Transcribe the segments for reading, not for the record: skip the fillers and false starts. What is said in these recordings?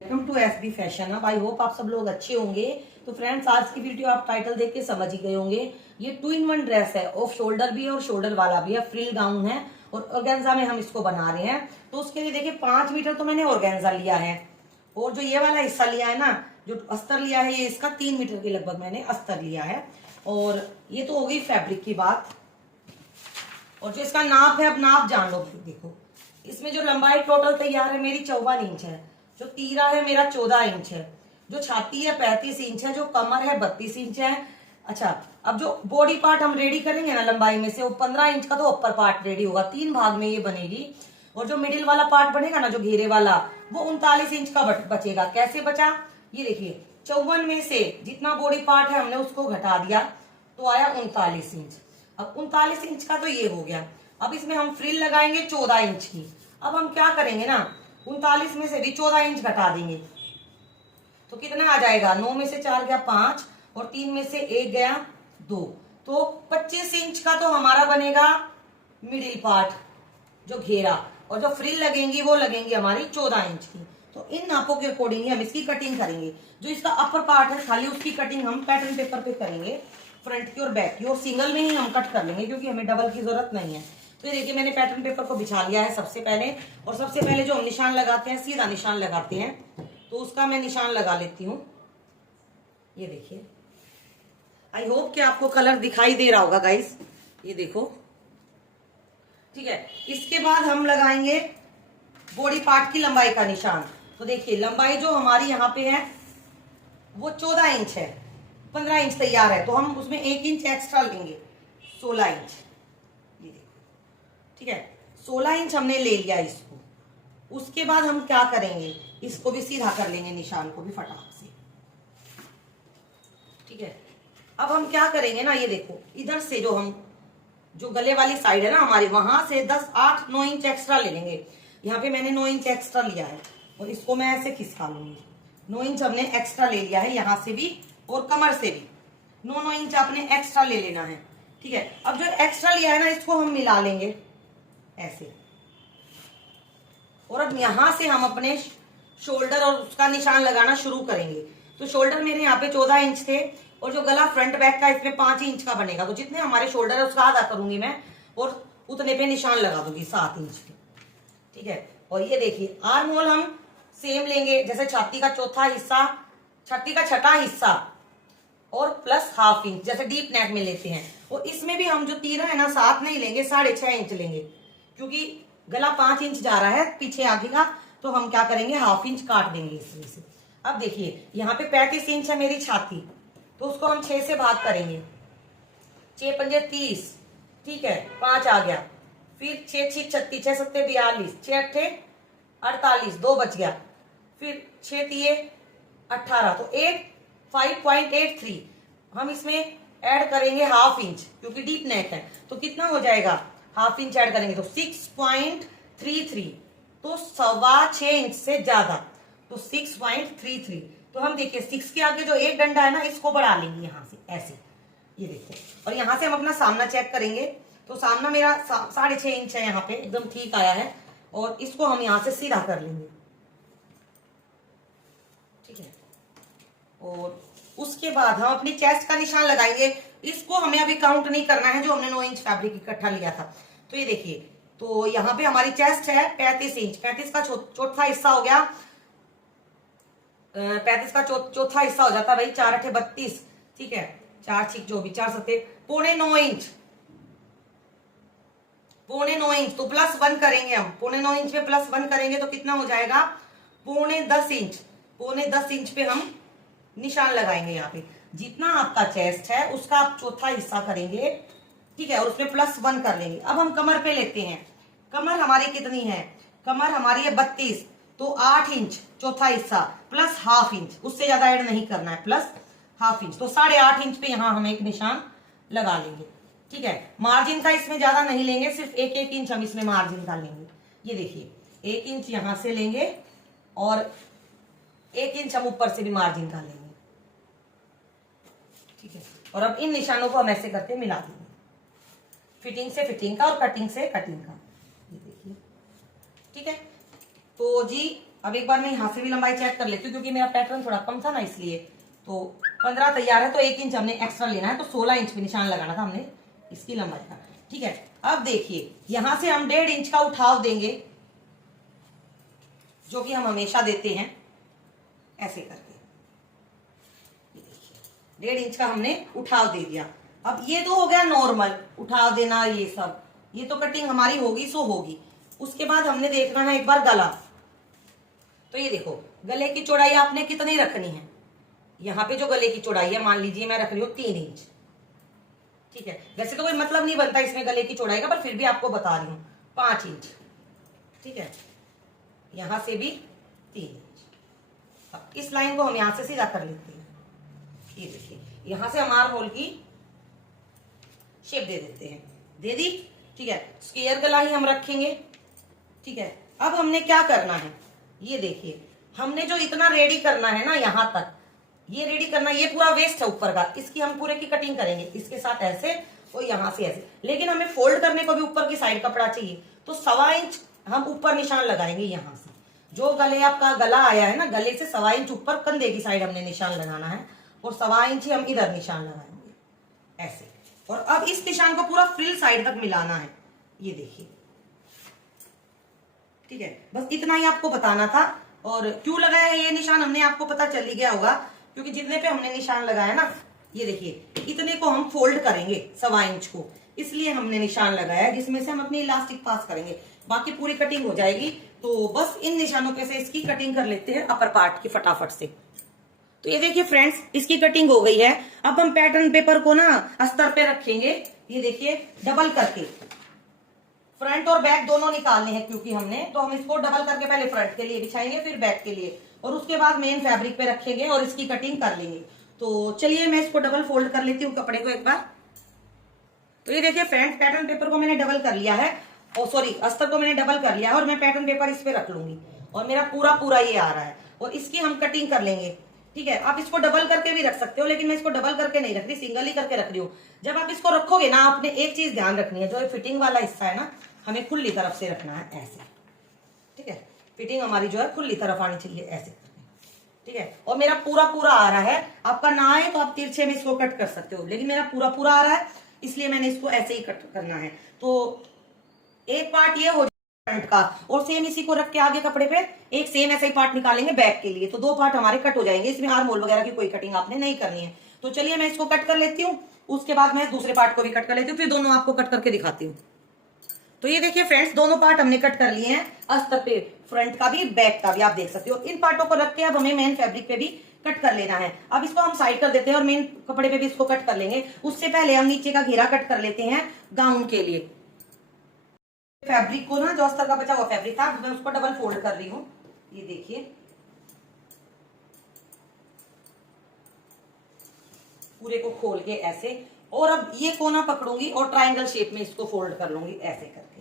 Welcome to SB fashion. अब I hope आप सब लोग अच्छे होंगे। तो फ्रेंड्स, आज की वीडियो आप टाइटल देख के समझ ही गए होंगे। ये 2 in 1 ड्रेस है, ऑफ शोल्डर भी है और शोल्डर वाला भी है, फ्रिल गाउन है और ऑर्गेन्जा में हम इसको बना रहे हैं। तो उसके लिए देखिए 5 मीटर तो मैंने ऑर्गेन्जा लिया है और जो ये वाला हिस्सा लिया है ना, जो अस्तर लिया है, ये इसका 3 मीटर के लगभग मैंने अस्तर लिया है। और ये तो हो गई फैब्रिक की बात। और जो इसका नाप है, अब नाप जान लो। देखो इसमें जो लंबाई टोटल तैयार है मेरी 54 इंच है, जो तीरा है मेरा 14 इंच है, जो छाती है 35 इंच है, जो कमर है 32 इंच है। अच्छा, अब जो बॉडी पार्ट हम रेडी करेंगे ना लंबाई में से, वो 15 इंच का तो ऊपर पार्ट रेडी होगा, 3 भाग में ये बनेगी। और जो मिडिल वाला पार्ट बनेगा ना, जो घेरे वाला, वो 39 इंच का बचेगा। कैसे बचा, ये देखिए 54 में से जितना बॉडी पार्ट है हमने उसको घटा दिया तो आया 39 इंच। अब 39 इंच का तो ये हो गया। अब इसमें हम फ्रिल लगाएंगे 14 इंच की। अब हम क्या करेंगे ना, 39 में से भी 14 इंच घटा देंगे तो कितना आ जाएगा, 9 में से 4 गया 5 और 3 में से 1 गया 2, तो 25 इंच का तो हमारा बनेगा मिडिल पार्ट, जो घेरा। और जो फ्रिल लगेंगी वो लगेंगी हमारी 14 इंच की। तो इन नापों के अकॉर्डिंग हम इसकी कटिंग करेंगे। जो इसका अपर पार्ट है खाली, उसकी कटिंग हम पैटर्न पेपर पे करेंगे, फ्रंट की और बैक की, और सिंगल में ही हम कट कर लेंगे क्योंकि हमें डबल की जरूरत नहीं है। तो ये देखिए मैंने पैटर्न पेपर को बिछा लिया है सबसे पहले। और सबसे पहले जो हम निशान लगाते हैं, सीधा निशान लगाते हैं, तो उसका मैं निशान लगा लेती हूँ। ये देखिए, आई होप कि आपको कलर दिखाई दे रहा होगा गाइस। ये देखो, ठीक है। इसके बाद हम लगाएंगे बॉडी पार्ट की लंबाई का निशान। तो देखिए लंबाई जो हमारी यहाँ पे है वो 14 इंच है, 15 इंच तैयार है, तो हम उसमें 1 इंच एक्स्ट्रा लेंगे, 16 इंच। ये देखो, ठीक है, 16 इंच हमने ले लिया इसको। उसके बाद हम क्या करेंगे, इसको भी सीधा कर लेंगे, निशान को भी फटाक से, ठीक है। अब हम क्या करेंगे ना, ये देखो इधर से जो हम, जो गले वाली साइड है ना हमारी, वहां से 10, 8, 9 इंच एक्स्ट्रा ले लेंगे। यहाँ पे मैंने 9 इंच एक्स्ट्रा लिया है और इसको मैं ऐसे खिसका लूंगी। 9 इंच हमने एक्स्ट्रा ले लिया है, यहाँ से भी और कमर से भी 9 इंच आपने एक्स्ट्रा ले लेना है, ठीक है। अब जो एक्स्ट्रा लिया है ना, इसको हम मिला लेंगे ऐसे। और अब यहां से हम अपने शोल्डर और उसका निशान लगाना शुरू करेंगे। तो शोल्डर मेरे यहाँ पे 14 इंच थे और जो गला फ्रंट बैक का इसमें 5 इंच का बनेगा, तो जितने हमारे शोल्डर है उसका आधा करूंगी मैं और उतने पे निशान लगा दूंगी 7 इंच पे, ठीक है। और ये देखिए आर्म होल हम सेम लेंगे, जैसे छाती का चौथा हिस्सा, छाती का छठा हिस्सा और प्लस ½ इंच, जैसे डीप नेक में लेते हैं। और इसमें भी हम जो तीरा है ना 7 नहीं लेंगे, 6.5 इंच लेंगे, क्योंकि गला 5 इंच जा रहा है पीछे आगे का, तो हम क्या करेंगे, ½ इंच काट देंगे इसमें से। अब देखिए यहाँ पे 35 इंच है मेरी छाती, तो उसको हम 6 से भाग करेंगे, 6 पंजे 30, ठीक है, 5 आ गया, फिर 6 6 36, 6 7 42, 6 8 48, 2 बच गया, फिर 6 3 18, तो 5.83 हम इसमें ऐड करेंगे ½ इंच, क्योंकि डीप नेक है। तो कितना हो जाएगा, ½ इंच ऐड करेंगे तो 6.33, तो 6.25 इंच से ज्यादा, तो 6.33। तो हम देखिए 6 के आगे जो एक डंडा है ना, इसको बढ़ा लेंगे यहां से ऐसे, ये देखो। और यहां से हम अपना सामना चेक करेंगे, तो सामना मेरा 6.5 इंच है, यहाँ पे एकदम ठीक आया है। और इसको हम यहां से सीधा कर लेंगे, ठीक है। और उसके बाद हम अपनी चेस्ट का निशान लगाएंगे। इसको हमें अभी काउंट नहीं करना है, जो हमने 9 इंच फैब्रिक इकट्ठा लिया था। तो ये देखिए, तो यहाँ पे हमारी चेस्ट है 35 इंच, 35 का चौथा हिस्सा हो गया, 35 का चौथा हिस्सा हो जाता है भाई, 4 8 32, ठीक है, 4 6 जो भी 4 7 9.25 इंच, 9.25 इंच, तो +1 करेंगे हम, 9.25 इंच पे +1 करेंगे तो कितना हो जाएगा, 9.10 इंच। 9.10 इंच पे हम निशान लगाएंगे। यहाँ पे जितना आपका चेस्ट है उसका आप चौथा हिस्सा करेंगे, ठीक है, और उसमें +1 कर लेंगे। अब हम कमर पे लेते हैं। कमर हमारी कितनी है, कमर हमारी है 32, तो 8 इंच चौथा हिस्सा प्लस ½ इंच, उससे ज्यादा ऐड नहीं करना है, प्लस ½ इंच, तो 8.5 इंच पे यहाँ हम एक निशान लगा लेंगे, ठीक है। मार्जिन का इसमें ज्यादा नहीं लेंगे, सिर्फ 1 इंच हम इसमें मार्जिन का लेंगे। ये देखिए 1 इंच यहां से लेंगे और 1 इंच हम ऊपर से भी मार्जिन का लेंगे, ठीक है। और अब इन निशानों को हम ऐसे करके मिला देंगे, फिटिंग से फिटिंग का और कटिंग से कटिंग का, ये देखिए, ठीक है। तो जी अब एक बार मैं यहाँ से भी लंबाई चेक कर लेती हूँ, क्योंकि मेरा पैटर्न थोड़ा कम था ना, इसलिए। तो 15 तैयार है, तो 1 इंच हमने एक्स्ट्रा लेना है, तो 16 इंच पे निशान लगाना था हमने इसकी लंबाई का। ठीक है, अब देखिए यहां से हम 1.5 इंच का उठाव देंगे, जो कि हम हमेशा देते हैं, ऐसे करके। 1.5 इंच का हमने उठाव दे दिया। अब ये तो हो गया नॉर्मल उठाव देना, ये सब, ये तो कटिंग हमारी होगी सो होगी। उसके बाद हमने देखना है एक बार गला। तो ये देखो गले की चौड़ाई आपने कितनी रखनी है। यहाँ पे जो गले की चौड़ाई है, मान लीजिए मैं रख रही हूँ 3 इंच। ठीक है, वैसे तो कोई मतलब नहीं बनता इसमें गले की चौड़ाई का, पर फिर भी आपको बता रही हूँ 5 इंच। ठीक है, यहां से भी 3 इंच। अब इस लाइन को हम यहां से सीधा कर लेते हैं। ये देखिए यहां से हम आर्म होल की शेप दे देते हैं, दे दी। ठीक है, स्क्वायर गला ही हम रखेंगे। ठीक है, अब हमने क्या करना है, ये देखिए हमने जो इतना रेडी करना है ना, यहां तक ये रेडी करना, ये पूरा वेस्ट है ऊपर का, इसकी हम पूरे की कटिंग करेंगे इसके साथ ऐसे और यहां से ऐसे। लेकिन हमें फोल्ड करने को भी ऊपर की साइड कपड़ा चाहिए, तो 1.25 इंच हम ऊपर निशान लगाएंगे। यहां से जो गले आपका गला आया है ना, गले से 1.25 इंच ऊपर कंधे की साइड हमने निशान लगाना है, और 1.25 इंच ही हम इधर निशान लगाएंगे ऐसे। और अब इस निशान को पूरा फ्रिल साइड तक मिलाना है, ये देखिए। ठीक है, बस इतना ही आपको बताना था। और क्यों लगाया है ये निशान हमने, आपको पता चल ही गया होगा, क्योंकि जितने पे हमने निशान लगाया ना, ये देखिए इतने को हम फोल्ड करेंगे 1.25 इंच को, इसलिए हमने निशान लगाया, जिसमें से हम अपनी इलास्टिक पास करेंगे, बाकी पूरी कटिंग हो जाएगी। तो बस इन निशानों पे से इसकी कटिंग कर लेते हैं अपर पार्ट की फटाफट से। तो ये देखिए फ्रेंड्स, इसकी कटिंग हो गई है। अब हम पैटर्न पेपर को ना अस्तर पे रखेंगे, ये देखिए डबल करके। फ्रंट और बैक दोनों निकालने हैं, क्योंकि हमने, तो हम इसको डबल करके पहले फ्रंट के लिए बिछाएंगे, फिर बैक के लिए, और उसके बाद मेन फैब्रिक पे रखेंगे और इसकी कटिंग कर लेंगे। तो चलिए मैं इसको डबल फोल्ड कर लेती हूँ कपड़े को एक बार। तो ये देखिए फ्रेंड्स, पैटर्न पेपर को मैंने डबल कर लिया है, और सॉरी अस्तर को मैंने डबल कर लिया है, और मैं पैटर्न पेपर इस पे रख लूंगी, और मेरा पूरा पूरा ये आ रहा है, और इसकी हम कटिंग कर लेंगे। ठीक है, आप इसको डबल करके भी रख सकते हो, लेकिन मैं इसको डबल करके नहीं रख रही, सिंगल ही करके रख रही हूँ। जब आप इसको रखोगे ना, आपने एक चीज ध्यान रखनी है, जो फिटिंग वाला हिस्सा है ना, हमें खुली तरफ से रखना है ऐसे। ठीक है, फिटिंग हमारी जो है खुली तरफ आनी चाहिए ऐसे। ठीक है, और मेरा पूरा पूरा आ रहा है, आपका ना आए तो आप तिरछे में इसको कट कर सकते हो, लेकिन मेरा पूरा पूरा आ रहा है, इसलिए मैंने इसको ऐसे ही कट करना है। तो एक पार्ट ये हो फ्रंट का, और सेम इसी को रख के आगे कपड़े पे एक सेम ऐसा ही पार्ट निकालेंगे बैक के लिए, तो 2 पार्ट हमारे कट हो जाएंगे। इसमें आर्म होल वगैरह की कोई कटिंग आपने नहीं करनी है। तो चलिए मैं इसको कट कर लेती हूँ, उसके बाद मैं दूसरे पार्ट को भी कट कर लेती हूँ, फिर दोनों आपको कट करके दिखाती हूँ। तो ये देखिए फ्रेंड्स, दोनों पार्ट हमने कट कर लिए हैं अस्तर पे, फ्रंट का भी बैक का भी, आप देख सकते हो। इन पार्टों को रख के अब हमें मेन फैब्रिक पे भी कट कर लेना है। अब इसको हम साइड कर देते हैं और मेन कपड़े पे भी इसको कट कर लेंगे। उससे पहले हम नीचे का घेरा कट कर लेते हैं गाउन के लिए। फैब्रिक को ना, जो अस्तर का बचा हुआ फैब्रिक था, मैं उसको डबल फोल्ड कर रही हूँ, ये देखिए। पूरे को खोल के ऐसे, और अब ये कोना पकड़ूंगी और ट्रायंगल शेप में इसको फोल्ड कर लूंगी ऐसे करके,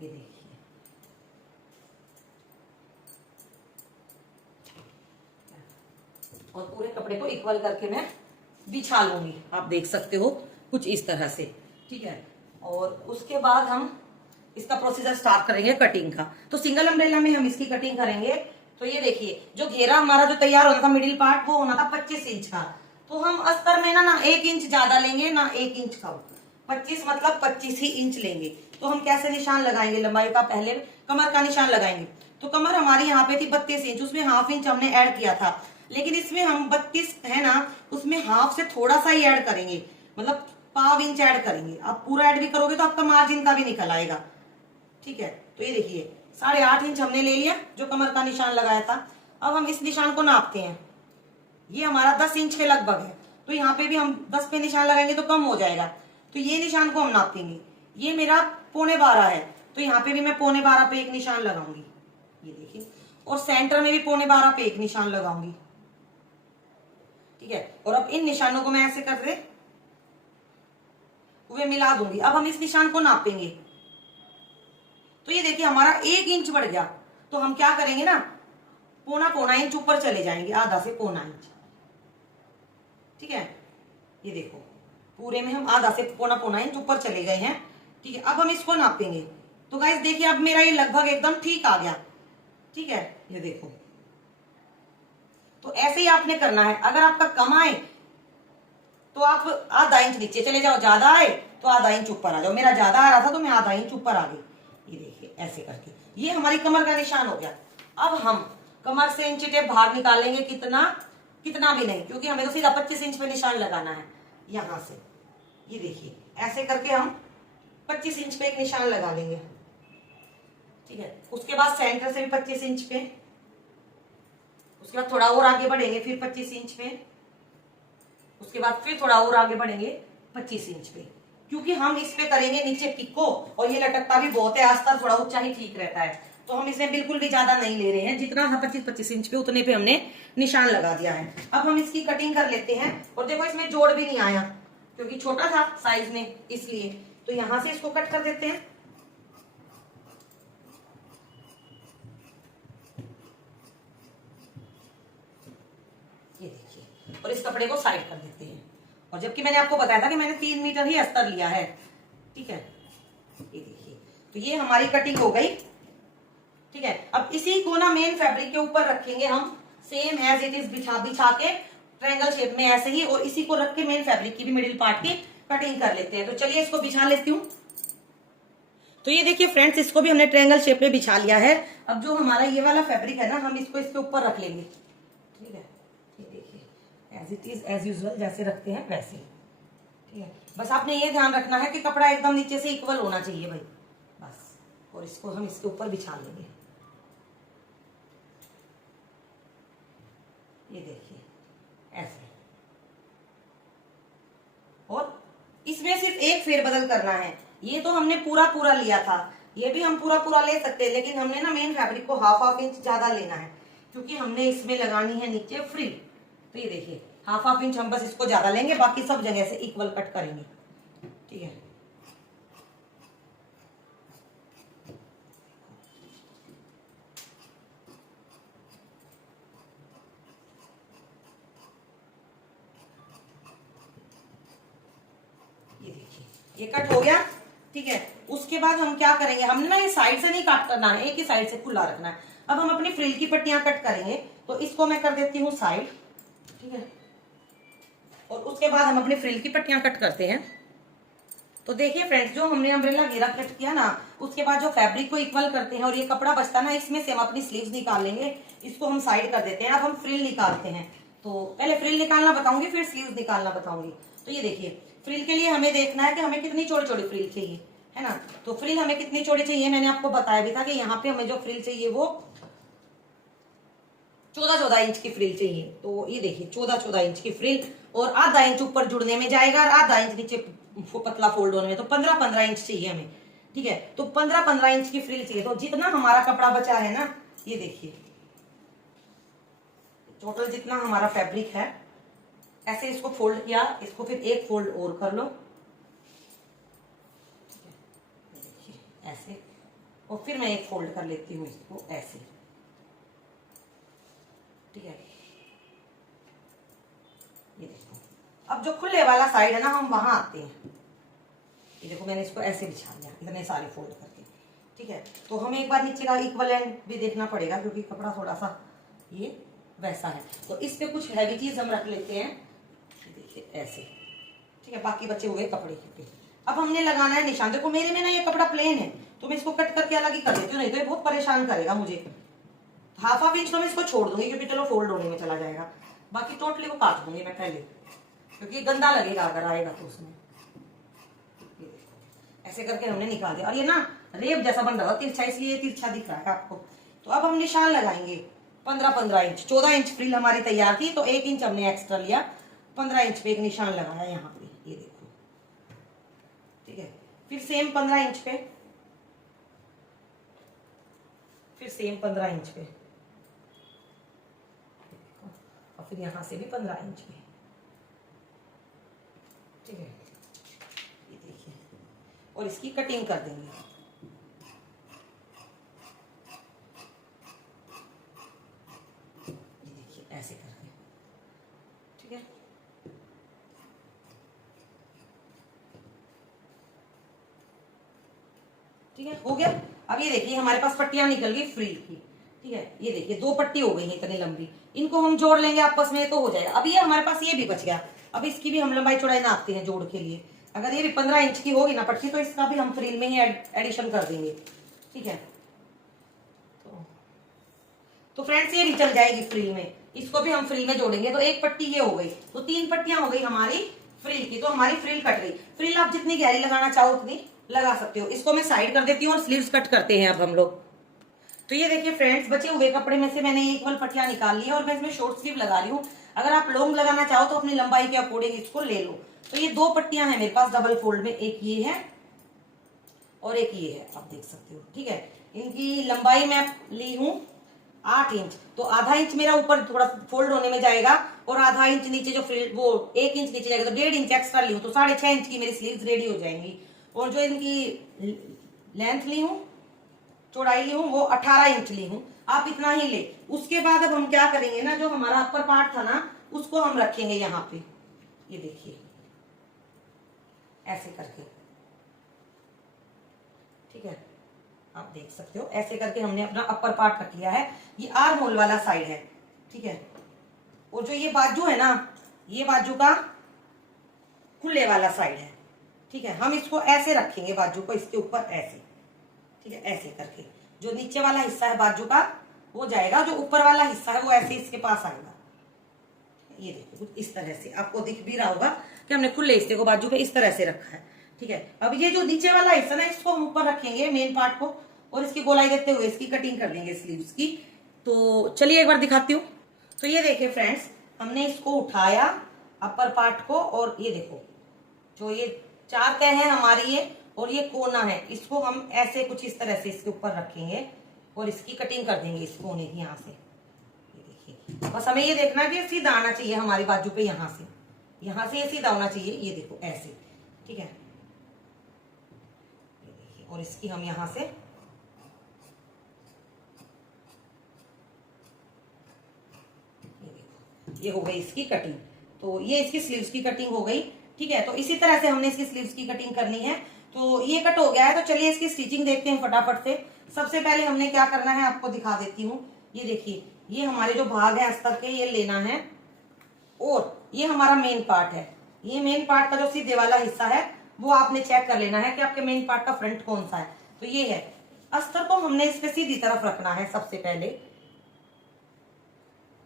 ये देखिए। और पूरे कपड़े को इक्वल करके मैं बिछा लूंगी, आप देख सकते हो कुछ इस तरह से। ठीक है, और उसके बाद हम इसका प्रोसीजर स्टार्ट करेंगे कटिंग का। तो सिंगल अम्ब्रेला में हम इसकी कटिंग करेंगे। तो ये देखिए, जो घेरा हमारा जो तैयार होना था मिडिल पार्ट, वो होना था 25 इंच का। तो हम अस्तर में ना 1 इंच ज्यादा लेंगे, ना 1 इंच कम, 25 मतलब 25 ही इंच लेंगे। तो हम कैसे निशान लगाएंगे लंबाई का, पहले कमर का निशान लगाएंगे। तो कमर हमारी यहाँ पे थी 32 इंच, उसमें ½ इंच हमने ऐड किया था, लेकिन इसमें हम 32 है ना, उसमें हाफ से थोड़ा सा ही ऐड करेंगे, मतलब ½ इंच ऐड करेंगे। आप पूरा ऐड भी करोगे तो आपका मार्जिन का भी निकल आएगा। ठीक है, तो ये देखिए 8.5 इंच हमने ले लिया, जो कमर का निशान लगाया था। अब हम इस निशान को नापते हैं, ये हमारा 10 इंच के लगभग है, तो यहाँ पे भी हम 10 पे निशान लगाएंगे तो कम हो जाएगा। तो ये निशान को हम नापेंगे, ये मेरा 11.25 है, तो यहाँ पे भी मैं 11.25 पे एक निशान लगाऊंगी, ये देखिए। और सेंटर में भी 11.25 पे एक निशान लगाऊंगी। ठीक है, और अब इन निशानों को मैं ऐसे करके हुए मिला दूंगी। अब हम इस निशान को नापेंगे, तो ये देखिए हमारा 1 इंच बढ़ गया। तो हम क्या करेंगे ना, पौना इंच ऊपर चले जाएंगे, आधा से पौना इंच। ठीक है, ये देखो पूरे में हम आधा से पौना इंच ऊपर चले गए हैं। ठीक है, अब हम इसको नापेंगे। तो गाइस देखिए, अब मेरा ये लगभग एकदम ठीक आ गया। ठीक है, ये देखो, तो ऐसे ही आपने करना है। अगर आपका कम आए तो आप आधा इंच नीचे चले जाओ, ज्यादा आए तो आधा इंच ऊपर आ जाओ। मेरा ज्यादा आ रहा था तो मैं आधा इंच ऊपर आ गई। ये देखिए ऐसे करके ये हमारी कमर का निशान हो गया। अब हम कमर से इंची टेप बाहर निकालेंगे, कितना कितना भी नहीं, क्योंकि हमें तो सीधा 25 इंच पे निशान लगाना है यहां से। ये देखिए ऐसे करके हम 25 इंच पे एक निशान लगा लेंगे, ठीक है। उसके बाद सेंटर से भी 25 इंच पे, उसके बाद थोड़ा और आगे बढ़ेंगे फिर 25 इंच पे, उसके बाद फिर थोड़ा और आगे बढ़ेंगे 25 इंच पे, क्योंकि हम इस पे करेंगे नीचे पिको और ये लटकता भी बहुत है, आस्तर थोड़ा ऊंचा ही ठीक रहता है, तो हम इसमें बिल्कुल भी ज्यादा नहीं ले रहे हैं। जितना था 25-25 इंच पे उतने पे हमने निशान लगा दिया है। अब हम इसकी कटिंग कर लेते हैं। और देखो इसमें जोड़ भी नहीं आया क्योंकि छोटा था साइज में, इसलिए तो यहां से इसको कट कर देते हैं। ये देखिए, और इस कपड़े को साइड कर देते हैं। और जबकि मैंने आपको बताया था कि मैंने 3 मीटर ही अस्तर लिया है, ठीक है। ये देखिए, तो ये हमारी कटिंग हो गई, ठीक है। अब इसी को ना मेन फैब्रिक के ऊपर रखेंगे हम, सेम एज इट इज बिछा बिछा के ट्रायंगल शेप में ऐसे ही, और इसी को रख के मेन फैब्रिक की भी मिडिल पार्ट की कटिंग कर लेते हैं। तो चलिए इसको बिछा लेती हूँ। तो ये देखिए फ्रेंड्स, इसको भी हमने ट्रायंगल शेप में बिछा लिया है। अब जो हमारा ये वाला फैब्रिक है ना, हम इसको इसके ऊपर रख लेंगे, ठीक है। ये देखिए as it is as usual जैसे रखते हैं वैसे, ठीक है। बस आपने ये ध्यान रखना है कि कपड़ा एकदम नीचे से इक्वल होना चाहिए भाई, बस। और इसको हम इसके ऊपर बिछा लेंगे। ये देखिए ऐसे, और इसमें सिर्फ एक फेरबदल करना है। ये तो हमने पूरा पूरा लिया था, ये भी हम पूरा पूरा ले सकते हैं, लेकिन हमने ना मेन फैब्रिक को हाफ इंच ज्यादा लेना है, क्योंकि हमने इसमें लगानी है नीचे फ्रिल। तो ये देखिए हाफ इंच हम बस इसको ज्यादा लेंगे, बाकी सब जगह से इक्वल कट करेंगे, ठीक है। ये देखिए ये कट हो गया, ठीक है। उसके बाद हम क्या करेंगे, हमने ना ये साइड से नहीं काट करना है, एक ही साइड से खुला रखना है। अब हम अपनी फ्रिल की पट्टियां कट करेंगे, तो इसको मैं कर देती हूँ साइड, ठीक है। और उसके बाद हम अपनी फ्रिल की पट्टियां कट करते हैं। तो देखिए फ्रेंड्स, जो हमने अम्ब्रेला घेरा कट किया ना, उसके बाद जो फैब्रिक को इक्वल करते हैं और ये कपड़ा बचता ना, इसमें से हम अपनी स्लीव्स निकाल लेंगे, इसको हम साइड कर देते हैं। अब हम फ्रिल निकालते हैं, तो पहले फ्रिल निकालना बताऊंगी फिर स्लीव्स निकालना बताऊंगी। तो ये देखिए, फ्रिल के लिए हमें देखना है कि हमें कितनी चौड़ी चौड़ी फ्रिल चाहिए, है ना। तो फ्रिल हमें कितनी चौड़ी चाहिए, मैंने आपको बताया भी था कि यहाँ पे हमें जो फ्रिल चाहिए वो 14-14 इंच की फ्रिल चाहिए। तो ये देखिए 14-14 इंच की फ्रिल, और आधा इंच ऊपर जुड़ने में जाएगा और आधा इंच नीचे पतला फोल्ड होने में, तो 15-15 इंच चाहिए हमें, ठीक है। तो 15-15 इंच की फ्रिल चाहिए। तो जितना हमारा कपड़ा बचा है ना, ये देखिए टोटल जितना हमारा फैब्रिक है, ऐसे इसको फोल्ड किया, इसको फिर एक फोल्ड और कर लो, देखिए ऐसे, और फिर मैं एक फोल्ड कर लेती हूँ इसको ऐसे, ठीक है। ये देखो, अब जो खुले वाला साइड है ना, हम वहां आते हैं। ये देखो मैंने इसको ऐसे बिछा दिया इतने सारे फोल्ड करके, ठीक है। तो हमें एक बार नीचे का इक्वल एंड भी देखना पड़ेगा, क्योंकि कपड़ा थोड़ा सा ये वैसा है। तो इस पे कुछ हैवी चीज हम रख लेते हैं, देखिए ऐसे, ठीक है। बाकी बचे हुए कपड़े के, अब हमने लगाना है निशान। देखो मेरे में ना ये कपड़ा प्लेन है, तो मैं इसको कट करके अलग ही कर देती हूँ, नहीं तो ये बहुत परेशान करेगा मुझे। हाफ इंच तो मैं इसको छोड़ दूंगी, क्योंकि चलो फोल्ड होने में चला जाएगा, बाकी टोटली वो काट दूंगी मैं पहले, क्योंकि गंदा लगेगा अगर आएगा तो उसमें। ऐसे करके हमने निकाल दिया, और ये ना रेब जैसा बन रहा था तिरछा, इसलिए तिरछा दिख रहा है आपको। तो अब हम निशान लगाएंगे 15-15 इंच। 14 इंच फ्रिल हमारी तैयार थी, तो 1 इंच हमने एक्स्ट्रा लिया, 15 इंच पे एक निशान लगाया यहाँ पे, ये देखो, ठीक है। फिर सेम 15 इंच पे, फिर सेम 15 इंच पे, और फिर यहां से भी 15 इंच पे, ठीक है। ये देखिए, और इसकी कटिंग कर देंगे। ये देखिए ऐसे करके, ठीक है। ठीक है, हो गया। अब ये देखिए हमारे पास पट्टियां निकल गई फ्रिल की, ठीक है, ये देखिए 2 पट्टी हो गई है इतनी लंबी, इनको हम जोड़ लेंगे आपस में तो हो जाएगा। अब ये हमारे पास ये भी बच गया, अब इसकी भी हम लंबाई चौड़ाई नापते हैं जोड़ के लिए। अगर ये भी 15 इंच की होगी ना पट्टी, तो इसका भी हम फ्रिल में ही एडिशन कर देंगे। ठीक है, तो फ्रेंड्स ये भी चल जाएगी फ्रिल में, इसको भी हम फ्रिल में जोड़ेंगे। तो एक पट्टी ये हो गई, तो 3 पट्टियां हो गई हमारी फ्रिल की। तो हमारी फ्रिल कट गई। फ्रिल आप जितनी गहरी लगाना चाहो उतनी लगा सकते हो। इसको मैं साइड कर देती हूँ और स्लीव्स कट करते हैं अब हम लोग। तो ये देखिए फ्रेंड्स, बचे हुए कपड़े में से मैंने एक वाली पट्टियां निकाल ली है और मैं इसमें शॉर्ट स्लीव लगा रही हूँ। अगर आप लॉन्ग लगाना चाहो तो अपनी लंबाई के अकॉर्डिंग इसको ले लो। तो ये 2 पट्टियां हैं मेरे पास डबल फोल्ड में, एक ये है और एक ये है, आप देख सकते हो। ठीक है, इनकी लंबाई मैं ली हूँ 8 इंच। तो आधा इंच मेरा ऊपर थोड़ा फोल्ड होने में जाएगा और आधा इंच नीचे जो फ्रिल वो 1 इंच नीचे जाएगा, तो 1.5 इंच एक्स्ट्रा ली हूँ। तो 6.5 इंच की मेरी स्लीव्स रेडी हो जाएंगी। और जो इनकी लेंथ ली हूँ, चौड़ाई ली हूँ, वो 18 इंच ली हूँ। आप इतना ही ले। उसके बाद अब हम क्या करेंगे ना, जो हमारा अपर पार्ट था ना, उसको हम रखेंगे यहाँ पे। ये देखिए ऐसे करके, ठीक है, आप देख सकते हो ऐसे करके हमने अपना अपर पार्ट रख लिया है। ये आर्म होल वाला साइड है। ठीक है, और जो ये बाजू है ना, ये बाजू का खुले वाला साइड है। ठीक है, हम इसको ऐसे रखेंगे, बाजू को इसके ऊपर ऐसे। ठीक है, ऐसे करके जो नीचे वाला हिस्सा है बाजू का वो जाएगा, जो ऊपर वाला हिस्सा है वो ऐसे इसके पास आएगा। ये देखो कुछ इस तरह से आपको दिख भी रहा होगा कि हमने खुले हिस्से को बाजू पे इस तरह से रखा है। ठीक है, अब ये जो नीचे वाला हिस्सा ना, इसको हम ऊपर रखेंगे मेन पार्ट को, और इसकी गोलाई देते हुए इसकी कटिंग कर देंगे स्लीव्स की। तो चलिए एक बार दिखाती हूँ। तो ये देखिए फ्रेंड्स, हमने इसको उठाया अपर पार्ट को, और ये देखो जो ये 4 तह है हमारी ये, और ये कोना है, इसको हम ऐसे कुछ इस तरह से इसके ऊपर रखेंगे और इसकी कटिंग कर देंगे इस कोने की यहाँ से। ये देखिए, बस हमें ये देखना है कि सीधा आना चाहिए हमारी बाजू पे, यहाँ से ये सीधा होना चाहिए। ये देखो ऐसे। ठीक है, ये देखिए, और इसकी हम यहाँ से ये हो गई इसकी कटिंग। तो ये इसकी स्लीव्स की कटिंग हो गई। ठीक है, तो इसी तरह से हमने इसकी स्लीव्स की कटिंग करनी है। तो ये कट हो गया है, तो चलिए इसकी स्टिचिंग देखते हैं फटाफट से। सबसे पहले हमने क्या करना है आपको दिखा देती हूँ। ये देखिए, ये हमारे जो भाग है अस्तर के, ये लेना है, और ये हमारा मेन पार्ट है। ये मेन पार्ट का जो सीधे वाला हिस्सा है वो आपने चेक कर लेना है कि आपके मेन पार्ट का फ्रंट कौन सा है। तो ये है, अस्तर को हमने इस पे सीधी तरफ रखना है सबसे पहले।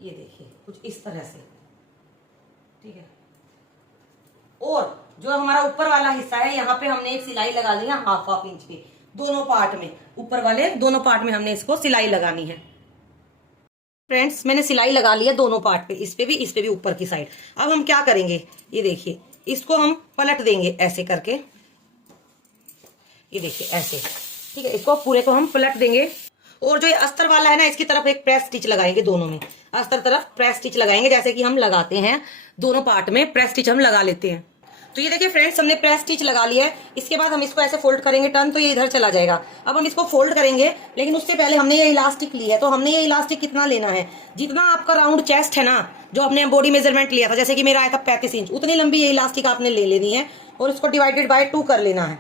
ये देखिए कुछ इस तरह से। ठीक है, और जो हमारा ऊपर वाला हिस्सा है, यहाँ पे हमने एक सिलाई लगा ली है हाफ इंच की, दोनों पार्ट में, ऊपर वाले दोनों पार्ट में हमने इसको सिलाई लगानी है। फ्रेंड्स, मैंने सिलाई लगा ली है दोनों पार्ट पे, इस पे भी ऊपर की साइड। अब हम क्या करेंगे, ये देखिए, इसको हम पलट देंगे ऐसे करके। ये देखिए ऐसे। ठीक है, इसको पूरे को हम पलट देंगे, और जो ये अस्तर वाला है ना, इसकी तरफ एक प्रेस स्टिच लगाएंगे, दोनों में अस्तर तरफ प्रेस स्टिच लगाएंगे, जैसे कि हम लगाते हैं दोनों पार्ट में प्रेस स्टिच हम लगा लेते हैं। तो ये देखिए फ्रेंड्स, हमने प्रेस स्टिच लगा लिया है। इसके बाद हम इसको ऐसे फोल्ड करेंगे टर्न, तो ये इधर चला जाएगा। अब हम इसको फोल्ड करेंगे, लेकिन उससे पहले हमने ये इलास्टिक ली है। तो हमने ये इलास्टिक कितना लेना है, जितना आपका राउंड चेस्ट है ना, जो आपने बॉडी मेजरमेंट लिया था, जैसे कि मेरा आया था 35 इंच, उतनी लंबी ये इलास्टिक आपने ले लेनी है, और इसको डिवाइडेड बाय 2 कर लेना है।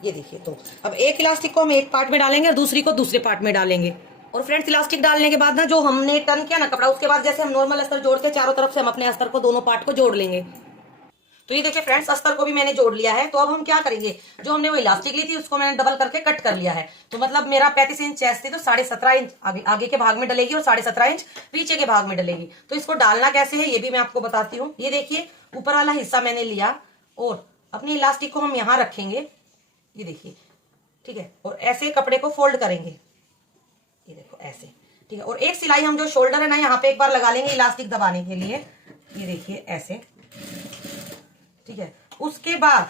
ये देखिए, तो अब एक इलास्टिक को हम एक पार्ट में डालेंगे और दूसरी को दूसरे पार्ट में डालेंगे। और फ्रेंड्स, इलास्टिक डालने के बाद ना, जो हमने टर्न किया ना कपड़ा, उसके बाद जैसे हम नॉर्मल अस्तर जोड़ के चारों तरफ से हम अपने अस्तर को दोनों पार्ट को जोड़ लेंगे। तो ये देखिए फ्रेंड्स, अस्तर को भी मैंने जोड़ लिया है। तो अब हम क्या करेंगे, जो हमने वो इलास्टिक ली थी उसको मैंने डबल करके कट कर लिया है। तो मतलब मेरा 35 इंच चेस्ट थी, तो 17.5 इंच आगे के भाग में डलेगी और 17.5 इंच पीछे के भाग में डलेगी। तो इसको डालना कैसे है ये भी मैं आपको बताती हूँ। ये देखिए, ऊपर वाला हिस्सा मैंने लिया और अपनी इलास्टिक को हम यहाँ रखेंगे। ये देखिए, ठीक है, और ऐसे कपड़े को फोल्ड करेंगे। ये देखो ऐसे। ठीक है, और एक सिलाई हम जो शोल्डर है ना, यहाँ पे एक बार लगा लेंगे इलास्टिक दबाने के लिए। ये देखिए ऐसे। ठीक है, उसके बाद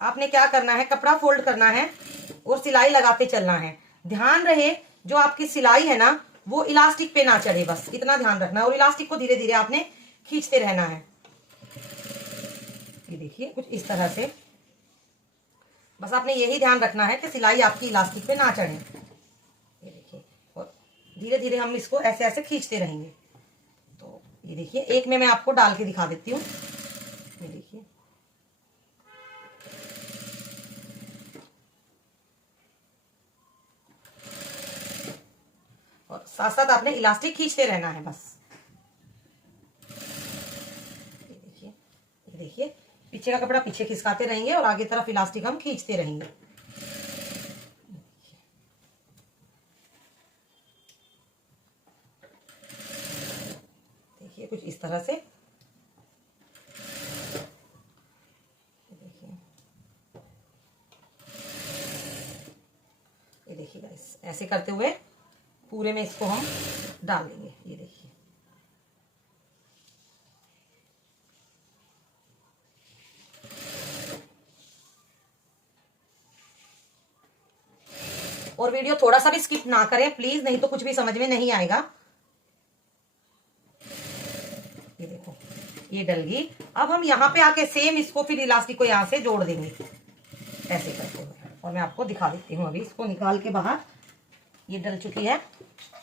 आपने क्या करना है, कपड़ा फोल्ड करना है और सिलाई लगाते चलना है। ध्यान रहे जो आपकी सिलाई है ना, वो इलास्टिक पे ना चढ़े, बस इतना ध्यान रखना है। और इलास्टिक को धीरे धीरे आपने खींचते रहना है। ये देखिए कुछ इस तरह से, बस आपने यही ध्यान रखना है कि सिलाई आपकी इलास्टिक पे ना चढ़े। ये देखिए, और धीरे धीरे हम इसको ऐसे ऐसे खींचते रहेंगे। तो ये देखिए, एक में मैं आपको डाल के दिखा देती हूँ। ये देखिए, और साथ साथ आपने इलास्टिक खींचते रहना है बस। ये देखिए पीछे का कपड़ा पीछे खिसकाते रहेंगे और आगे तरफ इलास्टिक हम खींचते रहेंगे। देखिए कुछ इस तरह से। ये देखिए गाइस, ऐसे करते हुए पूरे में इसको हम डाल देंगे। ये देखिए और वीडियो थोड़ा सा भी स्किप ना करें प्लीज, नहीं तो कुछ भी समझ में नहीं आएगा। ये देखो ये डल गई। अब हम यहाँ पे आके सेम इसको फिर इलास्टिक को यहाँ से जोड़ देंगे ऐसे करते हुए। और मैं आपको दिखा देती हूँ, अभी इसको निकाल के बाहर। ये डल चुकी है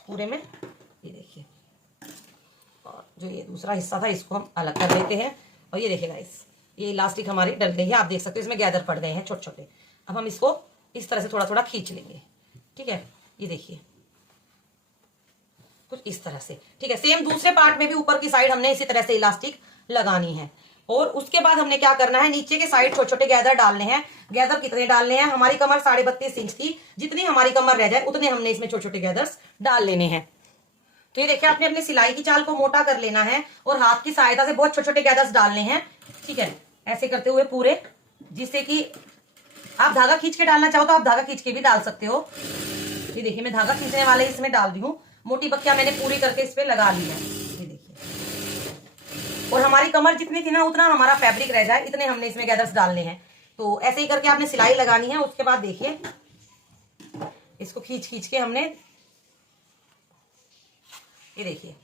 पूरे में, ये देखिए। और जो ये दूसरा हिस्सा था इसको हम अलग कर लेते हैं। और ये देखिए गाइस, ये इलास्टिक हमारी डल गई है, आप देख सकते हो इसमें गैदर पड़ गए हैं छोटे छोटे। अब हम इसको इस तरह से थोड़ा थोड़ा खींच लेंगे, ठीक है। ये देखिए कुछ इस तरह से, ठीक है। सेम दूसरे पार्ट में भी ऊपर की साइड हमने इसी तरह से इलास्टिक लगानी है। और उसके बाद हमने क्या करना है, नीचे के साइड छोटे छोटे गैदर डालने हैं। गैदर कितने डालने हैं, हमारी कमर 32.5 इंच थी, जितनी हमारी कमर रह जाए उतने हमने इसमें छोटे छोटे गैदर्स डाल लेने हैं। तो ये देखिए आपने अपनी सिलाई की चाल को मोटा कर लेना है और हाथ की सहायता से बहुत छोटे छोटे गैदर्स डालने हैं, ठीक है। ऐसे करते हुए पूरे, जिससे कि आप धागा खींच के डालना चाहो तो आप धागा खींच के भी डाल सकते हो। ये देखिए मैं धागा खींचने वाले इसमें डाल दी हूँ। मोटी बक्कियां मैंने पूरी करके इस पे लगा ली है, ये देखिए। और हमारी कमर जितनी थी ना उतना हमारा फैब्रिक रह जाए इतने हमने इसमें गैदर्स डालने हैं। तो ऐसे ही करके आपने सिलाई लगानी है। उसके बाद देखिए इसको खींच खींच के हमने, ये देखिए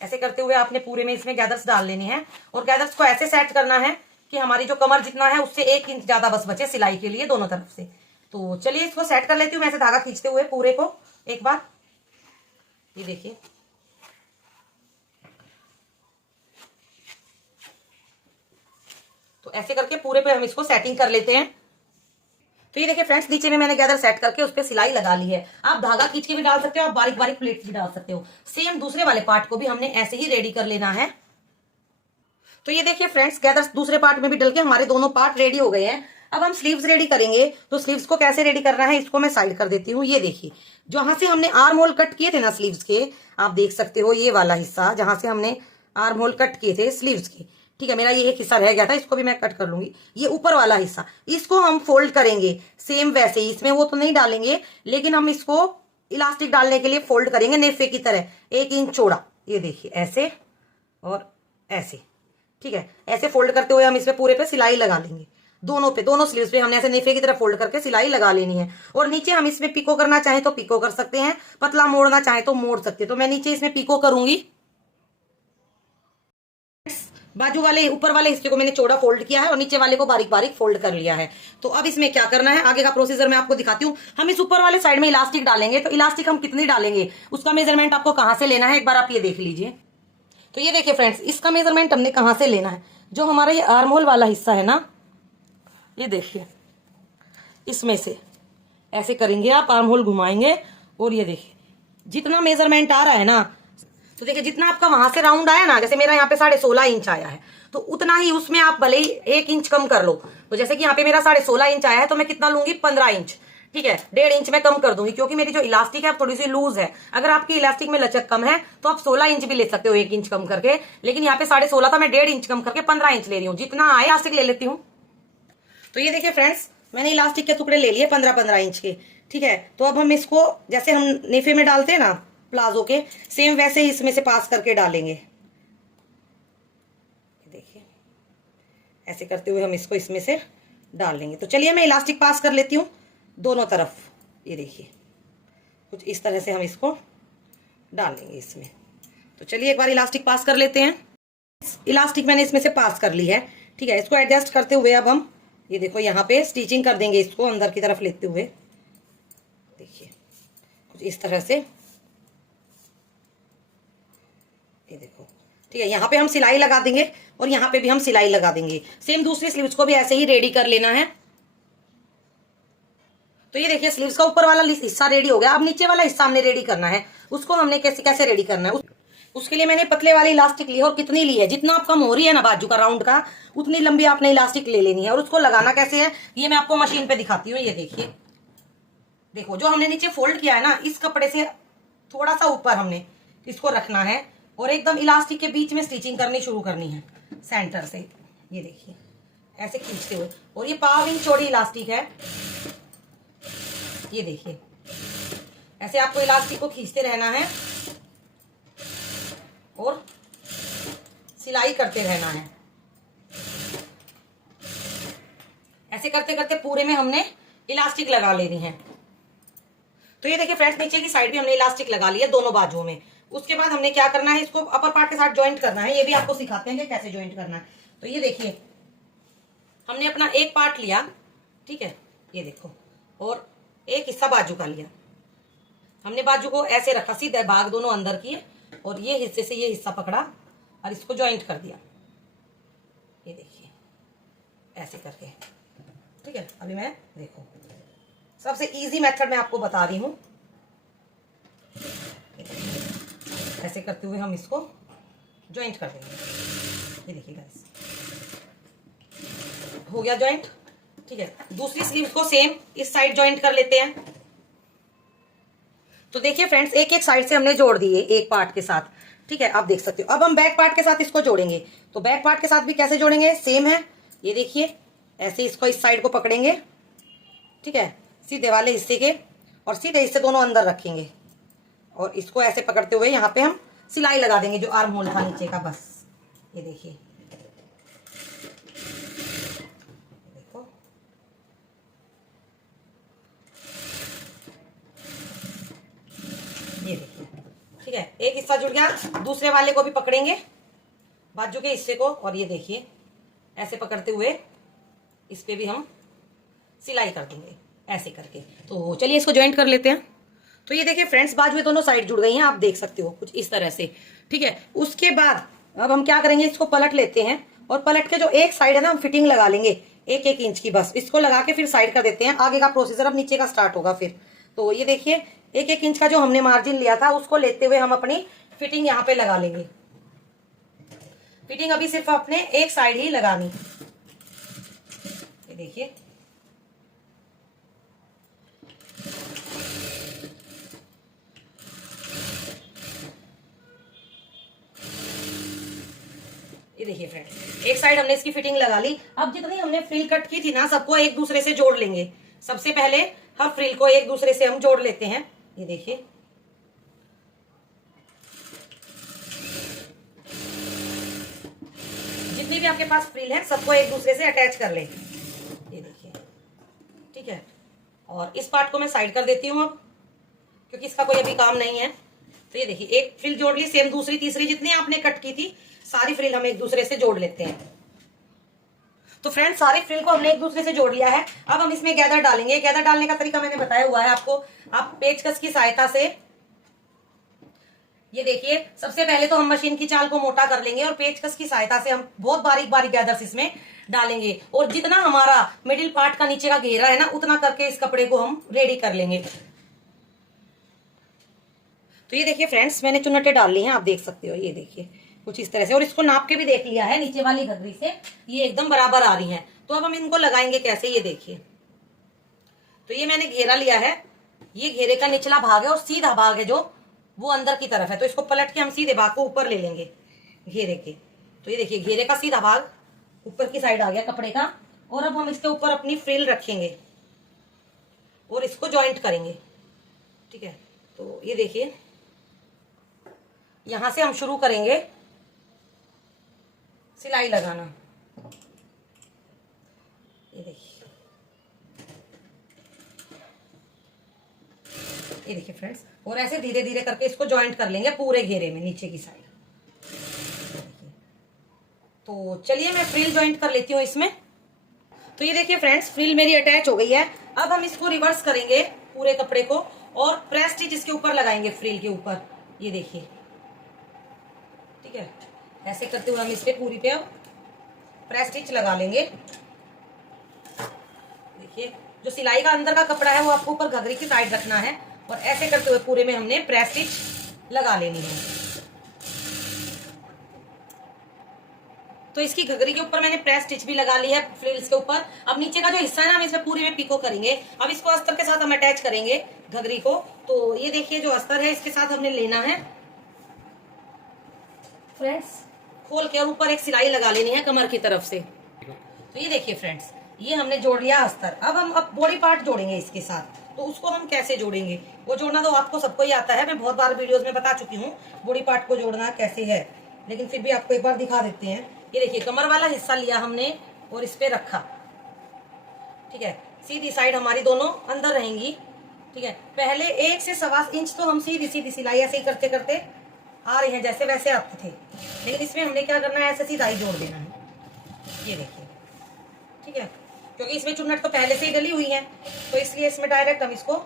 ऐसे करते हुए आपने पूरे में इसमें गैदर्स डाल लेने हैं। और गैदर्स को ऐसे सेट करना है कि हमारी जो कमर जितना है उससे 1 इंच ज्यादा बस बचे सिलाई के लिए दोनों तरफ से। तो चलिए इसको सेट कर लेती हूँ मैं ऐसे धागा खींचते हुए पूरे को एक बार। ये देखिए तो ऐसे करके पूरे पे हम इसको सेटिंग कर लेते हैं। तो ये देखिए फ्रेंड्स, नीचे में मैंने गैदर सेट करके उस पर सिलाई लगा ली है। आप धागा खींच के भी डाल सकते हो, आप बारीक बारीक प्लेट्स भी डाल सकते हो। सेम दूसरे वाले पार्ट को भी हमने ऐसे ही रेडी कर लेना है। तो ये देखिए फ्रेंड्स, गैदर दूसरे पार्ट में भी डल के हमारे दोनों पार्ट रेडी हो गए हैं। अब हम स्लीव्स रेडी करेंगे। तो स्लीव्स को कैसे रेडी करना है इसको मैं साइड कर देती हूँ। ये देखिए जहां से हमने आर्म होल कट किए थे ना स्लीव्स के, आप देख सकते हो ये वाला हिस्सा जहां से हमने आर्म होल कट किए थे स्लीव्स के, ठीक है। मेरा ये एक हिस्सा रह गया था, इसको भी मैं कट कर लूंगी। ये ऊपर वाला हिस्सा इसको हम फोल्ड करेंगे सेम वैसे ही। इसमें वो तो नहीं डालेंगे लेकिन हम इसको इलास्टिक डालने के लिए फोल्ड करेंगे नेफे की तरह 1 इंच चौड़ा। ये देखिए ऐसे और ऐसे, ठीक है। ऐसे फोल्ड करते हुए हम इसमें पूरे पे सिलाई लगा लेंगे। दोनों पे, दोनों स्लीव्स पे हमने ऐसे नेफे की तरह फोल्ड करके सिलाई लगा लेनी है। और नीचे हम इसमें पिको करना चाहें तो पिको कर सकते हैं, पतला मोड़ना चाहें तो मोड़ सकते हैं। तो मैं नीचे इसमें पिको करूंगी। बाजू वाले ऊपर वाले हिस्से को मैंने चौड़ा फोल्ड किया है और नीचे वाले को बारीक बारीक फोल्ड कर लिया है। तो अब इसमें क्या करना है, आगे का प्रोसीजर मैं आपको दिखाती हूँ। हम इस ऊपर वाले साइड में इलास्टिक डालेंगे। तो इलास्टिक हम कितनी डालेंगे उसका मेजरमेंट आपको कहां से लेना है एक बार आप ये देख लीजिए। तो ये देखिए फ्रेंड्स, इसका मेजरमेंट हमने कहां से लेना है, जो हमारा ये आर्म होल वाला हिस्सा है ना, ये देखिए इसमें से ऐसे करेंगे आप, आर्म होल घुमाएंगे और ये देखिए जितना मेजरमेंट आ रहा है ना, तो देखिए जितना आपका वहां से राउंड आया ना, जैसे मेरा यहाँ पे 16.5 इंच आया है तो उतना ही उसमें आप भले ही 1 इंच कम कर लो। तो जैसे कि यहाँ पे मेरा 16.5 इंच आया है तो मैं कितना लूंगी 15 इंच, ठीक है। 1.5 इंच में कम कर दूंगी क्योंकि मेरी जो इलास्टिक है थोड़ी सी लूज है। अगर आपकी इलास्टिक में लचक कम है तो आप 16 इंच भी ले सकते हो 1 इंच कम करके, लेकिन यहाँ पे 16.5 था, मैं 1.5 इंच कम करके 15 इंच ले रही हूँ। जितना आए इलास्टिक ले लेती हूँ। तो ये देखिए फ्रेंड्स, मैंने इलास्टिक के टुकड़े ले लिए 15-15 इंच के, ठीक है। तो अब हम इसको जैसे हम नेफे में डालते हैं ना प्लाजो के, सेम वैसे ही इसमें से पास करके डालेंगे। देखिए ऐसे करते हुए हम इसको इसमें से डाल लेंगे। तो चलिए मैं इलास्टिक पास कर लेती हूँ दोनों तरफ। ये देखिए कुछ इस तरह से हम इसको डाल लेंगे इसमें। तो चलिए एक बार इलास्टिक पास कर लेते हैं। इलास्टिक मैंने इसमें से पास कर ली है, ठीक है। इसको एडजस्ट करते हुए अब हम ये देखो यहाँ पे स्टिचिंग कर देंगे इसको अंदर की तरफ लेते हुए। देखिए कुछ इस तरह से, ये देखो, ठीक है। यहाँ पे हम सिलाई लगा देंगे और यहाँ पे भी हम सिलाई लगा देंगे। सेम दूसरी स्लीव्स को भी ऐसे ही रेडी कर लेना है। तो ये देखिए स्लीव्स का ऊपर वाला हिस्सा रेडी हो गया। अब नीचे वाला हिस्सा हमने रेडी करना है। उसको हमने कैसे कैसे रेडी करना है, उसके लिए मैंने पतले वाली इलास्टिक ली है। और कितनी ली है, जितना आपका मोहरी है ना बाजू का राउंड का, उतनी लंबी आपने इलास्टिक ले लेनी है। और उसको लगाना कैसे है ये मैं आपको मशीन पे दिखाती हूँ। ये देखिए, देखो जो हमने नीचे फोल्ड किया है ना, इस कपड़े से थोड़ा सा ऊपर हमने इसको रखना है और एकदम इलास्टिक के बीच में स्टिचिंग करनी शुरू करनी है सेंटर से। ये देखिए ऐसे खींचते हुए, और ये 1.5 इंच चौड़ी इलास्टिक है। ये देखिए ऐसे आपको इलास्टिक को खींचते रहना है और सिलाई करते रहना है। ऐसे करते करते पूरे में हमने इलास्टिक लगा लेनी है। तो ये देखिए फ्रेंड्स, नीचे की साइड भी हमने इलास्टिक लगा ली है दोनों बाजुओं में। उसके बाद हमने क्या करना है, इसको अपर पार्ट के साथ ज्वाइंट करना है। ये भी आपको सिखाते हैं कि कैसे ज्वाइंट करना है। तो ये देखिए हमने अपना एक पार्ट लिया, ठीक है, ये देखो, और एक हिस्सा बाजू का लिया। हमने बाजू को ऐसे रखा, सीधे भाग दोनों अंदर किए और ये हिस्से से ये हिस्सा पकड़ा और इसको ज्वाइंट कर दिया। ये देखिए ऐसे करके, ठीक है। अभी मैं देखो सबसे इजी मेथड मैं आपको बता रही हूं। ऐसे करते हुए हम इसको ज्वाइंट कर देंगे। ये देखिए गाइस, हो गया ज्वाइंट, ठीक है। दूसरी स्लीव को सेम इस साइड ज्वाइंट कर लेते हैं। तो देखिए फ्रेंड्स, एक एक साइड से हमने जोड़ दिए एक पार्ट के साथ, ठीक है, आप देख सकते हो। अब हम बैक पार्ट के साथ इसको जोड़ेंगे। तो बैक पार्ट के साथ भी कैसे जोड़ेंगे, सेम है। ये देखिए ऐसे इसको इस साइड को पकड़ेंगे, ठीक है, सीधे वाले हिस्से के, और सीधे हिस्से दोनों अंदर रखेंगे और इसको ऐसे पकड़ते हुए यहाँ पे हम सिलाई लगा देंगे जो आर्म होल था नीचे का, बस। ये देखिए, देखो ये देखिए, ठीक है, एक हिस्सा जुड़ गया। दूसरे वाले को भी पकड़ेंगे, बाजू के हिस्से को, और ये देखिए ऐसे पकड़ते हुए इस पे भी हम सिलाई कर देंगे ऐसे करके। तो चलिए इसको ज्वाइंट कर लेते हैं। तो ये देखिए फ्रेंड्स, बाजू दोनों साइड जुड़ गई हैं, आप देख सकते हो कुछ इस तरह से, ठीक है। उसके बाद अब हम क्या करेंगे, इसको पलट लेते हैं और पलट के जो एक साइड है ना, हम फिटिंग लगा लेंगे 1-1 इंच की, बस। इसको लगा के फिर साइड कर देते हैं। आगे का प्रोसीजर अब नीचे का स्टार्ट होगा फिर। तो ये देखिए 1-1 इंच का जो हमने मार्जिन लिया था, उसको लेते हुए हम अपनी फिटिंग यहाँ पे लगा लेंगे। फिटिंग अभी सिर्फ अपने एक साइड ही लगानी। ये देखिए, ये देखिए फ्रेंड्स, एक साइड हमने इसकी फिटिंग लगा ली। अब जितनी हमने फ्रिल कट की थी ना, सबको एक दूसरे से जोड़ लेंगे। सबसे पहले हर फ्रिल को एक दूसरे से हम जोड़ लेते हैं। ये देखिए, जितनी भी आपके पास फ्रिल है सबको एक दूसरे से अटैच कर लें। ये देखिए, ठीक है। और इस पार्ट को मैं साइड कर देती हूँ अब, क्योंकि इसका कोई अभी काम नहीं है। तो ये देखिए, एक फ्रिल जोड़ ली, सेम दूसरी तीसरी जितनी आपने कट की थी सारी फ्रिल हम एक दूसरे से जोड़ लेते हैं। तो फ्रेंड्स, सारी फ्रिल को हमने एक दूसरे से जोड़ लिया है। अब हम इसमें गैदर डालेंगे। गैदर डालने का तरीका मैंने बताया हुआ है आपको। आप पेचकस की सहायता से, ये देखिए, सबसे पहले तो हम मशीन की चाल को मोटा कर लेंगे और पेचकस की सहायता से हम बहुत बारीक बारीक गैदर्स इसमें डालेंगे। और जितना हमारा मिडिल पार्ट का नीचे का घेरा है ना, उतना करके इस कपड़े को हम रेडी कर लेंगे। तो ये देखिए फ्रेंड्स, मैंने चुन्नटें डाल ली हैं, आप देख सकते हो। ये देखिए कुछ इस तरह से, और इसको नाप के भी देख लिया है नीचे वाली घघरी से, ये एकदम बराबर आ रही हैं। तो अब हम इनको लगाएंगे कैसे, ये देखिए। तो ये मैंने घेरा लिया है, ये घेरे का निचला भाग है और सीधा भाग है जो वो अंदर की तरफ है। तो इसको पलट के हम सीधे भाग को ऊपर ले लेंगे घेरे के। तो ये देखिए, घेरे का सीधा भाग ऊपर की साइड आ गया कपड़े का। और अब हम इसके ऊपर अपनी फ्रिल रखेंगे और इसको ज्वाइंट करेंगे, ठीक है। तो ये देखिए, यहां से हम शुरू करेंगे सिलाई लगाना। ये देखिए, ये देखिए फ्रेंड्स, और ऐसे धीरे धीरे करके इसको ज्वाइंट कर लेंगे पूरे घेरे में नीचे की साइड। तो चलिए मैं फ्रिल ज्वाइंट कर लेती हूँ इसमें। तो ये देखिए फ्रेंड्स, फ्रिल मेरी अटैच हो गई है। अब हम इसको रिवर्स करेंगे पूरे कपड़े को और प्रेस स्टिच इसके ऊपर लगाएंगे, फ्रिल के ऊपर। ये देखिए, ठीक है, ऐसे करते हुए हम इस पे पूरी पे प्रेस स्टिच लगा लेंगे। देखिए जो सिलाई का अंदर का कपड़ा है वो आपको ऊपर घघरी की साइड रखना है और ऐसे करते हुए पूरे में हमने प्रेस स्टिच लगा लेनी है। तो इसकी घघरी के ऊपर मैंने प्रेस स्टिच भी लगा ली है फ्रिल्स के ऊपर। अब नीचे का जो हिस्सा है ना हम इसमें पूरी में पिको करेंगे। अब इसको अस्तर के साथ हम अटैच करेंगे घघरी को। तो ये देखिए जो अस्तर है इसके साथ हमने लेना है फ्रेंड्स, खोल के और ऊपर एक सिलाई लगा लेनी है कमर की तरफ से। तो ये देखिए फ्रेंड्स, ये हमने जोड़ लिया अस्तर। अब हम बॉडी पार्ट जोड़ेंगे इसके साथ। तो उसको हम कैसे जोड़ेंगे, वो जोड़ना तो आपको सबको ही आता है, मैं बहुत बार वीडियोस में बता चुकी हूँ बॉडी पार्ट को जोड़ना कैसे है, लेकिन फिर भी आपको एक बार दिखा देते हैं। ये देखिए कमर वाला हिस्सा लिया हमने और इस पे रखा, ठीक है। सीधी साइड हमारी दोनों अंदर रहेंगी, ठीक है। पहले 1 से 1.25 इंच तो हम सीधी सीधी सिलाई ऐसे ही करते करते आ रहे हैं, जैसे वैसे आते थे, लेकिन इसमें हमने क्या करना है, ऐसे सिलाई जोड़ देना है। ये देखिए, ठीक है, क्योंकि इसमें चुन्नट तो पहले से ही डली हुई है, तो इसलिए इसमें डायरेक्ट हम इसको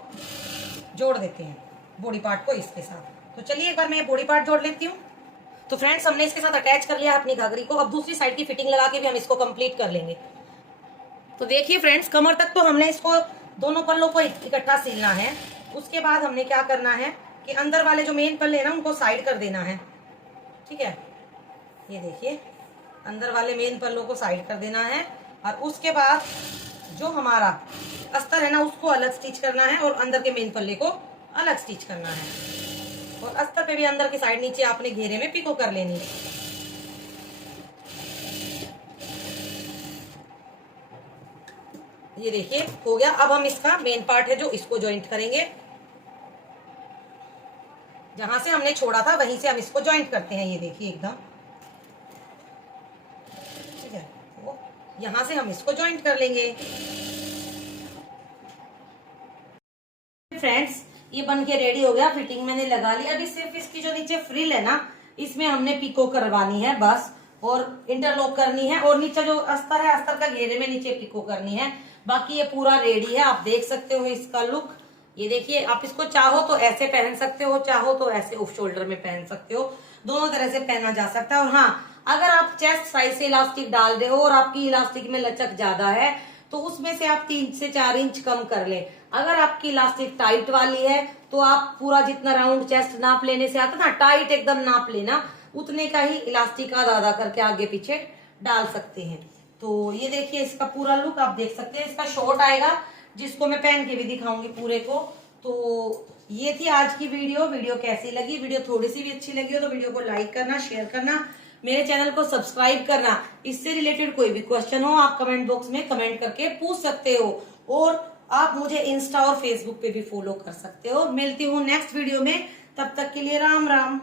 जोड़ देते हैं बॉडी पार्ट को इसके साथ। तो चलिए एक बार मैं बॉडी पार्ट जोड़ लेती हूँ। तो फ्रेंड्स हमने इसके साथ अटैच कर लिया अपनी घाघरी को। अब दूसरी साइड की फिटिंग लगा के भी हम इसको कंप्लीट कर लेंगे। तो देखिए फ्रेंड्स, कमर तक तो हमने इसको दोनों पल्लों को इकट्ठा सिलना है। उसके बाद हमने क्या करना है कि अंदर वाले जो मेन पल्ले हैं ना उनको साइड कर देना है, ठीक है। ये देखिए अंदर वाले मेन पल्लों को साइड कर देना है और उसके बाद जो हमारा अस्तर है ना उसको अलग स्टिच करना है और अंदर के मेन पल्ले को अलग स्टिच करना है। और अस्तर पे भी अंदर की साइड नीचे आपने घेरे में पिको कर लेनी है। ये देखिए हो गया। अब हम इसका मेन पार्ट है जो इसको जॉइंट करेंगे, जहां से हमने छोड़ा था वहीं से हम इसको जॉइंट करते हैं। ये देखिए एकदम, ठीक है, तो यहां से हम इसको जॉइंट कर लेंगे। फ्रेंड्स ये बन के रेडी हो गया, फिटिंग मैंने लगा ली। अभी सिर्फ इसकी जो नीचे फ्रिल है ना इसमें हमने पिको करवानी है बस, और इंटरलॉक करनी है, और नीचे जो अस्तर है अस्तर का घेरे में नीचे पिको करनी है। बाकी ये पूरा रेडी है, आप देख सकते हो इसका लुक। ये देखिए, आप इसको चाहो तो ऐसे पहन सकते हो, चाहो तो ऐसे ऑफ शोल्डर में पहन सकते हो, दोनों तरह से पहना जा सकता है। और हाँ, अगर आप चेस्ट साइज से इलास्टिक डाल रहे हो और आपकी इलास्टिक में लचक ज्यादा है तो उसमें से आप 3 से 4 इंच कम कर लें। अगर आपकी इलास्टिक टाइट वाली है तो आप पूरा जितना राउंड चेस्ट नाप लेने से आता ना, टाइट एकदम नाप लेना, उतने का ही इलास्टिक आधा आधा करके आगे पीछे डाल सकते हैं। तो ये देखिए इसका पूरा लुक आप देख सकते हैं। इसका शॉर्ट आएगा जिसको मैं पहन के भी दिखाऊंगी पूरे को। तो ये थी आज की वीडियो। वीडियो कैसी लगी, वीडियो थोड़ी सी भी अच्छी लगी हो तो वीडियो को लाइक करना, शेयर करना, मेरे चैनल को सब्सक्राइब करना। इससे रिलेटेड कोई भी क्वेश्चन हो आप कमेंट बॉक्स में कमेंट करके पूछ सकते हो, और आप मुझे इंस्टा और फेसबुक पे भी फॉलो कर सकते हो। मिलती हूँ नेक्स्ट वीडियो में, तब तक के लिए राम राम।